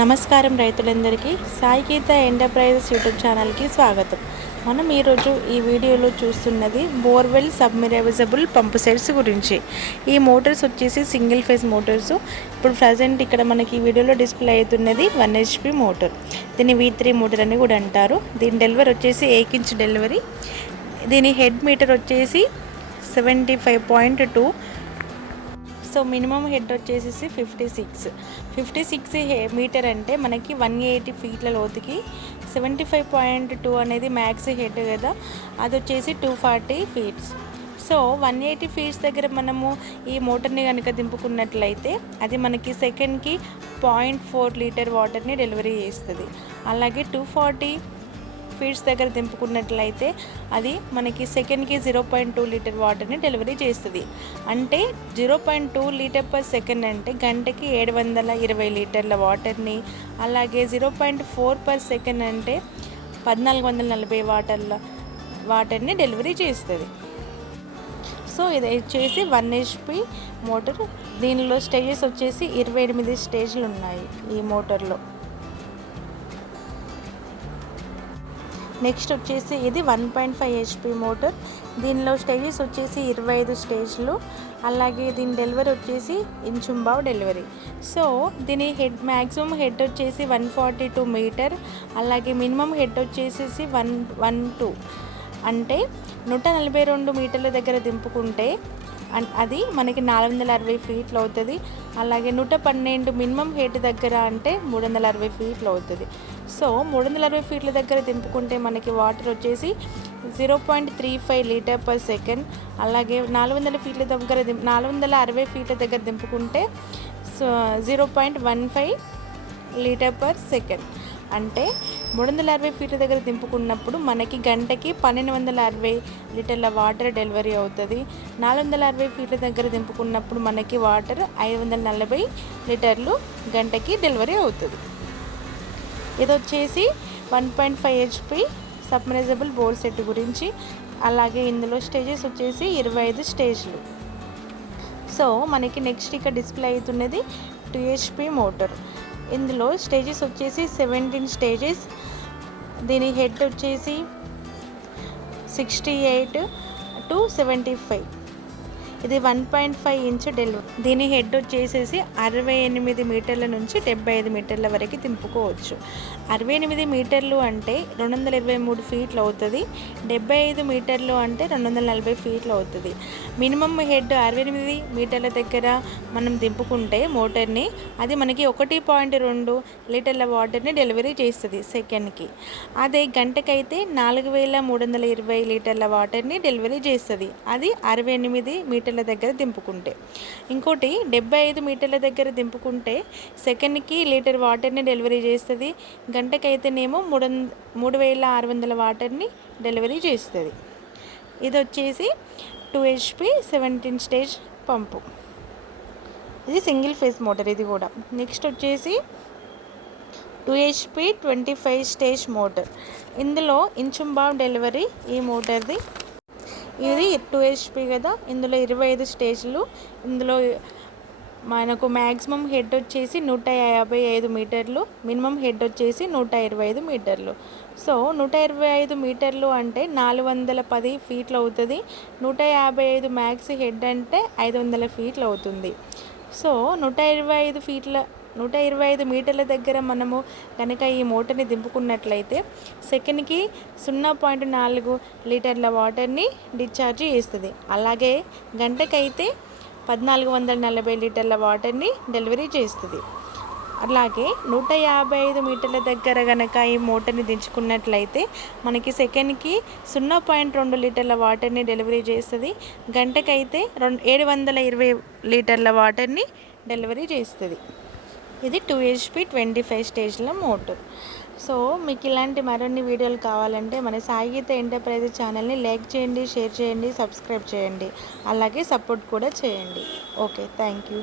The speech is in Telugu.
నమస్కారం రైతులందరికీ సాయి గీత ఎంటర్ప్రైజెస్ యూట్యూబ్ ఛానల్కి స్వాగతం. మనం ఈరోజు ఈ వీడియోలో చూస్తున్నది బోర్వెల్ సబ్మెర్సిబుల్ పంపు సెట్స్ గురించి. ఈ మోటార్స్ వచ్చేసి సింగిల్ ఫేజ్ మోటార్స్. ఇప్పుడు ప్రజెంట్ ఇక్కడ మనకి ఈ వీడియోలో డిస్ప్లే అవుతున్నది 1 HP మోటార్. దీన్ని V3 మోటార్ అని కూడా అంటారు. దీని డెలివరీ వచ్చేసి 1 ఇంచ్ డెలివరీ. దీని హెడ్ మీటర్ వచ్చేసి 75.2. సో మినిమం హెడ్ వచ్చేసి 56 మీటర్ అంటే మనకి 180 ఫీట్ల లోతుకి 75.2 అనేది మ్యాక్స్ హెడ్ కదా, అది వచ్చేసి 240 ఫీట్స్. సో 180 ఫీట్స్ దగ్గర మనము ఈ మోటార్ని కనుక దింపుకున్నట్లయితే అది మనకి సెకండ్కి 0.4 లీటర్ వాటర్ని డెలివరీ చేస్తుంది. అలాగే 240 ఫీట్స్ దగ్గర దింపుకున్నట్లయితే అది మనకి సెకండ్కి 0.2 లీటర్ వాటర్ని డెలివరీ చేస్తుంది. అంటే 0.2 లీటర్ పర్ సెకండ్ అంటే గంటకి 720 లీటర్ల వాటర్ని, అలాగే 0.4 పర్ సెకండ్ అంటే 1440 వాటర్ని డెలివరీ చేస్తుంది. సో ఇది వచ్చేసి 1 HP మోటార్. దీనిలో స్టేజెస్ వచ్చేసి 28 స్టేజ్లు ఉన్నాయి ఈ మోటార్లో. నెక్స్ట్ వచ్చేసి ఇది 1.5 HP మోటార్. దీనిలో స్టేజెస్ వచ్చేసి 25 స్టేజ్లు. అలాగే దీని డెలివరీ వచ్చేసి ఇంచుంబావ్ డెలివరీ. సో దీని హెడ్ మ్యాక్సిమం హెడ్ వచ్చేసి 142 మీటర్. అలాగే మినిమం హెడ్ వచ్చేసి 112 అంటే 142 మీటర్ల దగ్గర దింపుకుంటే అది మనకి 460 ఫీట్లు అవుతుంది. అలాగే 112 మినిమం హెడ్ దగ్గర అంటే 360 ఫీట్లు అవుతుంది. సో 360 ఫీట్ల దగ్గర దింపుకుంటే మనకి వాటర్ వచ్చేసి 0.35 లీటర్ పర్ సెకండ్. అలాగే 460 ఫీట్ల దగ్గర దింపుకుంటే 0.15 లీటర్ పర్ సెకండ్. అంటే 360 ఫీట్ల దగ్గర దింపుకున్నప్పుడు మనకి గంటకి 1260 లీటర్ల వాటర్ డెలివరీ అవుతుంది. 460 ఫీట్ల దగ్గర దింపుకున్నప్పుడు మనకి వాటర్ 540 లీటర్లు గంటకి డెలివరీ అవుతుంది. ఇది వచ్చేసి 1.5 HP సబ్మెర్సిబుల్ బోర్ సెట్ గురించి. అలాగే ఇందులో స్టేజెస్ వచ్చేసి 25 స్టేజ్లు. సో మనకి నెక్స్ట్ ఇక్కడ డిస్ప్లే అవుతున్నది 2 HP మోటార్. ఇందులో స్టేజెస్ వచ్చేసి 17 స్టేజెస్. దీని హెడ్ వచ్చేసి 68 to 75. ఇది 1.5 ఇంచ్ డెలివరీ. దీని హెడ్ వచ్చేసేసి 68 మీటర్ల నుంచి 75 మీటర్ల వరకు తింపుకోవచ్చు. 68 మీటర్లు అంటే 223 ఫీట్లు అవుతుంది. 75 మీటర్లు అంటే 240 ఫీట్లు అవుతుంది. మినిమం హెడ్ 68 మీటర్ల దగ్గర మనం దింపుకుంటే మోటార్ని అది మనకి 1.2 లీటర్ల వాటర్ని డెలివరీ చేస్తుంది సెకండ్కి. అదే గంటకైతే 4320 లీటర్ల వాటర్ని డెలివరీ చేస్తుంది. అది 68 మీటర్ల దగ్గర దింపుకుంటే. ఇంకోటి 75 మీటర్ల దగ్గర దింపుకుంటే సెకండ్కి లీటర్ వాటర్ని డెలివరీ చేస్తుంది. గంటకైతేనేమో 3600 వాటర్ని డెలివరీ చేస్తుంది. ఇది వచ్చేసి 2 HP 17 స్టేజ్ పంపు. ఇది సింగిల్ ఫేజ్ మోటార్. ఇది కూడా నెక్స్ట్ వచ్చేసి 2 HP 25 స్టేజ్ మోటార్. ఇందులో ఇంచుంబావ్ డెలివరీ ఈ మోటార్ది. ఇది 2 HP కదా, ఇందులో 25 స్టేజ్లు. ఇందులో మనకు మ్యాక్సిమం హెడ్ వచ్చేసి 155 మీటర్లు, మినిమం హెడ్ వచ్చేసి 125 మీటర్లు. సో 125 మీటర్లు అంటే 410 ఫీట్లు అవుతుంది. 155 మ్యాక్స్ హెడ్ అంటే 500 ఫీట్లు అవుతుంది. సో 125 మీటర్ల దగ్గర మనము కనుక ఈ మోటార్ని దింపుకున్నట్లయితే సెకండ్కి 0.4 లీటర్ల వాటర్ని డిశ్చార్జ్ చేస్తుంది. అలాగే గంటకైతే 1440 లీటర్ల వాటర్ని డెలివరీ చేస్తుంది. అలాగే 155 మీటర్ల దగ్గర కనుక ఈ మోటార్ని దించుకున్నట్లయితే మనకి సెకండ్కి 0.2 లీటర్ల వాటర్ని డెలివరీ చేస్తుంది. గంటకైతే 720 లీటర్ల వాటర్ని డెలివరీ చేస్తుంది. ఇది 2 HP 25 స్టేజ్ల మోటార్. సో మీకు ఇలాంటి మరిన్ని వీడియోలు కావాలంటే మన సాయి గీత ఎంటర్ప్రైజెస్ ఛానల్ని లైక్ చేయండి, షేర్ చేయండి, సబ్స్క్రైబ్ చేయండి. అలాగే సపోర్ట్ కూడా చేయండి. Okay, thank you.